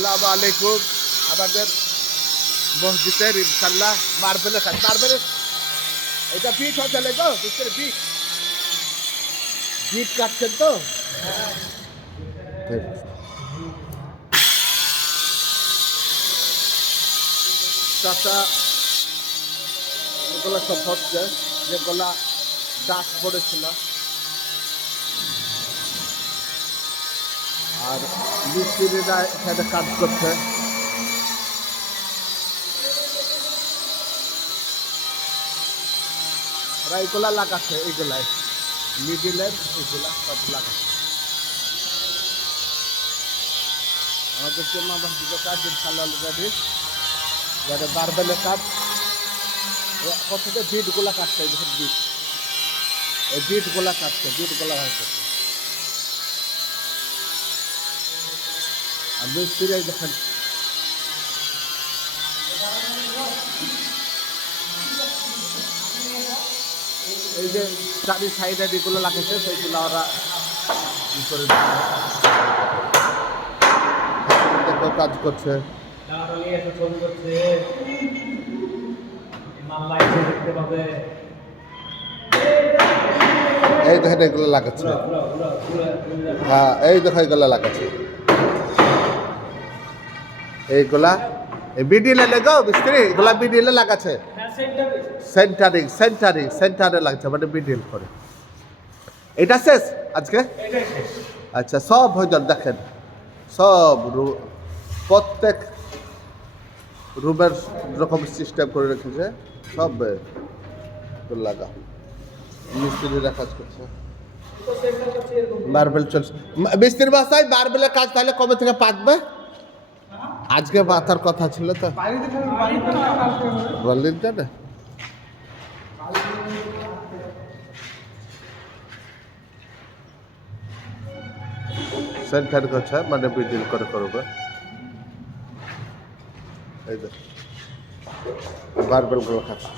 আসসালামু আলাইকুম। আমাদের মসজিদের ইনশাল্লাহ মার্বেলের কাজ, মার্বেলের এটা পিঠ চলে তো, বুঝতে পিঠ পিঠ কাটছেন তো। চাচা এগুলো সব হচ্ছে, যেগুলা ডাক পড়েছিল। আর মিস্ত্রিরা এখানে কাজ করছে। ওরা এইগুলা লাগাচ্ছে, এইগুলাই মিডিলের এইগুলা সব লাগাচ্ছে। আমাদের জন্য মসজিদের কাজ ইনশাল্লাহ অলরেডি বারবেলের কাজ। প্রথমে বিটগুলা কাটছে, এই দেখুন বিট, এই বিটগুলা কাটছে, বিটগুলা হয়েছে। আর মিস্ত্রি দেখেন এই যে চারি সাইডে যেগুলো লাগাইছে সেইগুলো ওরা ই করে কাজ করছে। এই দেখেন এগুলো লাগাচ্ছে, হ্যাঁ এই দেখো এগুলো লাগাচ্ছে, এইগুলা বিডিলে লেগো মিস্ত্রি, এগুলা বিডিলে লাগাচ্ছে। সেন্টারিং সেন্টারিং সেন্টারে লাগছে, মানে বিডিল করে। এটা শেষ আজকে? আচ্ছা, সব হয়ে যান, দেখেন সব প্রত্যেক রুমের রকম সিস্টেম করে রেখেছে, সব লাগা মিস্ত্রিরা কাজ করছে। মার্বেল চলছে, মিস্ত্রির বাসায় মার্বেলের কাজ তাহলে কবে থেকে পাকবে? আজকে মাথার কথা ছিল তো, বললেন না সেন্টার করছে, মানে বিডিল করে করবে। এই দেখ মার্বেল গুলো খাচ্ছে।